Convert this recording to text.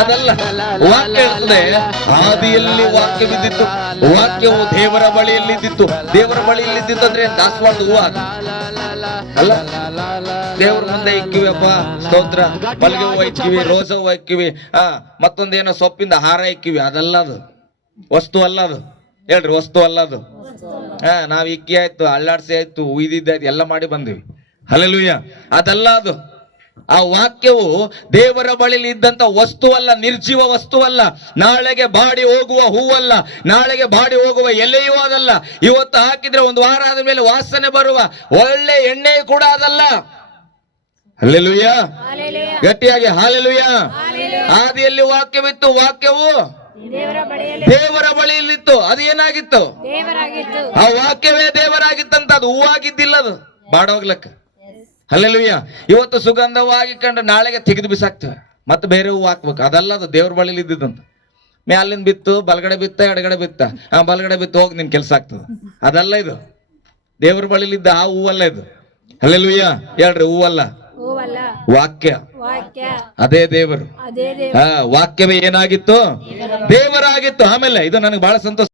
ಅದಲ್ಲ. ವಾಕ್ಯ ಹೇಳ್ತದೆ, ಆದಿಯಲ್ಲಿ ವಾಕ್ಯ ಬಿದ್ದಿತ್ತು, ವಾಕ್ಯವು ದೇವರ ಬಳಿಯಲ್ಲಿದ್ದಿತ್ತು. ದೇವರ ಬಳಿಯಲ್ಲಿದ್ದಿತ್ತು ಅಂದ್ರೆ ದಾಸವಾಳದ ಹೂವು ಅಲ್ಲ. ದೇವ್ರ ಮುಂದೆ ಇಕ್ಕಿವಿಯಪ್ಪ, ಸ್ತೋತ್ರ, ಮಲ್ಲಿಗೆ ಹೂವು ಇಕ್ಕಿವಿ, ರೋಸ ಹೂವು ಇಕ್ಕಿವಿ, ಮತ್ತೊಂದೇನೋ ಸೊಪ್ಪಿಂದ ಹಾರ ಇಕ್ಕಿವಿ. ಅದಲ್ಲ, ಅದು ವಸ್ತು ಅಲ್ಲ. ಅದು ಹೇಳ್ರಿ, ವಸ್ತು ಅಲ್ಲ ಅದು. ನಾವ್ ಇಕ್ಕಿ ಆಯ್ತು, ಅಳ್ಳಾಡ್ಸಿ ಆಯ್ತು, ಉಯ್ದಿದ್ದಾಯ್ತು, ಎಲ್ಲ ಮಾಡಿ ಬಂದಿವಿ. ಹಲ್ಲೆಲೂಯಾ. ಅದಲ್ಲ ಅದು. ಆ ವಾಕ್ಯವು ದೇವರ ಬಳಿಲಿ ಇದ್ದಂತ ವಸ್ತು ಅಲ್ಲ, ನಿರ್ಜೀವ ವಸ್ತು ಅಲ್ಲ, ನಾಳೆಗೆ ಬಾಡಿ ಹೋಗುವ ಹೂವಲ್ಲ, ನಾಳೆಗೆ ಬಾಡಿ ಹೋಗುವ ಎಲೆಯೂ ಅದಲ್ಲ, ಇವತ್ತು ಹಾಕಿದ್ರೆ ಒಂದು ವಾರ ಆದ ಮೇಲೆ ವಾಸನೆ ಬರುವ ಒಳ್ಳೆ ಎಣ್ಣೆ ಕೂಡ ಅದಲ್ಲ. ಹಲ್ಲೆಲೂಯಾ. ಗಟ್ಟಿಯಾಗಿ ಹಲ್ಲೆಲೂಯಾ. ಆದಿಯಲ್ಲಿ ವಾಕ್ಯವಿತ್ತು, ವಾಕ್ಯವು ದೇವರ ಬಳಿಯಲ್ಲಿತ್ತು. ಅದು ಏನಾಗಿತ್ತು? ಆ ವಾಕ್ಯವೇ ದೇವರಾಗಿತ್ತಂತ. ಅದು ಹೂವಾಗಿದ್ದಿಲ್ಲ, ಅದು ಬಾಡೋಗ್ಲಕ್ಕ. ಹಲ್ಲೆಲೂಯಾ. ಇವತ್ತು ಸುಗಂಧವಾಗಿ ಕಂಡು ನಾಳೆಗೆ ತೆಗೆದು ಬಿಸಾಕ್ತೇವೆ, ಮತ್ತೆ ಬೇರೆ ಹೂವು ಹಾಕ್ಬೇಕು. ಅದಲ್ಲ, ಅದು ದೇವ್ರ ಬಳಿಲಿ ಇದ್ದಿದ್ದಂತ. ಮ್ಯಾಲಿಂದ ಬಿತ್ತು, ಬಲಗಡೆ ಬಿತ್ತ, ಎಡಗಡೆ ಬಿತ್ತ, ಬಲಗಡೆ ಬಿತ್ತು, ಹೋಗಿ ನಿನ್ ಕೆಲಸ ಆಗ್ತದೆ. ಅದಲ್ಲ ಇದು. ದೇವ್ರ ಬಳಿಲಿದ್ದ ಆ ಹೂವಲ್ಲ ಇದು. ಹಲ್ಲೆಲೂಯಾ. ಹೇಳ್ರಿ, ಹೂವಲ್ಲ, ವಾಕ್ಯ. ಅದೇ ದೇವರು. ವಾಕ್ಯವೇ ಏನಾಗಿತ್ತು? ದೇವರಾಗಿತ್ತು. ಆಮೇಲೆ ಇದು ನನಗೆ ಬಹಳ ಸಂತೋಷ.